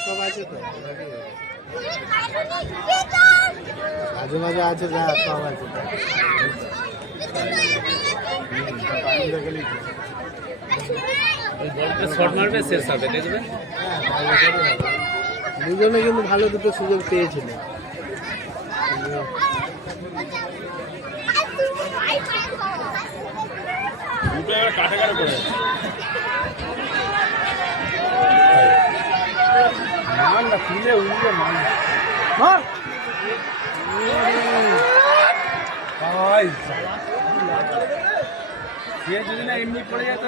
সব আছে তো মাঝে মাঝে আছে। যা সব আছে। মারবে শেষ হবে দেখবে দুজনে কিন্তু ভালো দুটো সুযোগ পেয়েছিল। মার। না তুলে উড়িয়ে মার মার ভাই সে যদি না এমনি পড়ে যেত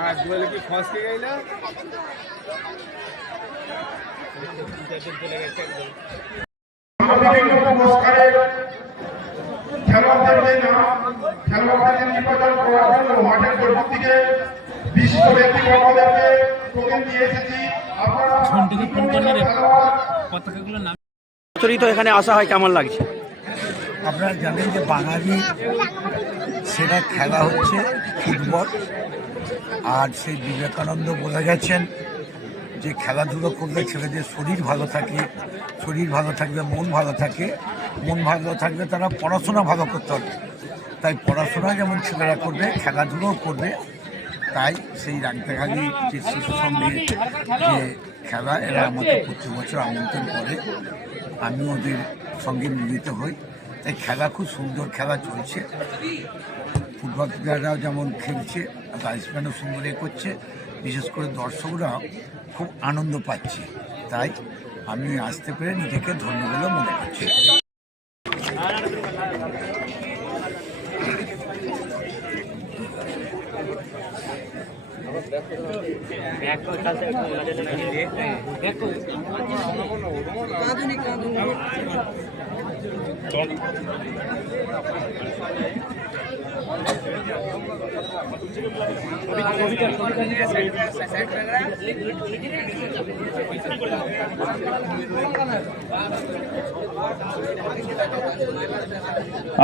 আর বলে কি ফসকে গেল? চলে গেছে একদম বিভিন্ন পুরস্কারের খেলোয়াড়দের নাম খেলোয়াড়দের নির্বাচন করার জন্য মাঠের পূর্ব দিকে ব্যক্তিবর্গদেরকে টোকেন দিয়ে এসেছি। আপনারা পতাকাগুলো নাম এখানে আসা হয় কেমন লাগছে? আপনারা জানেন যে বাঙালি সেরা খেলা হচ্ছে ফুটবল। আর সেই বিবেকানন্দ বলে গেছেন যে খেলাধুলো করলে ছেলেদের শরীর ভালো থাকে, শরীর ভালো থাকলে মন ভালো থাকে। মন ভালো থাকলে তারা পড়াশোনা ভালো করতে হবে তাই পড়াশোনা যেমন ছেলেরা করবে, খেলাধুলোও করবে, তাই সেই রাগদাখালি যে শিশু সঙ্গে যে খেলা, এরা আমাকে প্রতি বছর আমন্ত্রণ করে। আমি ওদের সঙ্গে মিলিত হই। তাই খেলা খুব সুন্দর খেলা চলছে। ফুটবল প্লেয়াররাও যেমন খেলছে ব্যাটসম্যানও সুন্দর এ করছে। বিশেষ করে দর্শকরাও খুব আনন্দ পাচ্ছে। তাই আমি আসতে পেরে নিজেকে ধন্য বলে মনে করছি।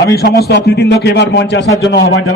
আমি সমস্ত অতিথিবৃন্দকে এবার মঞ্চে আসার জন্য আহ্বান জানাচ্ছি।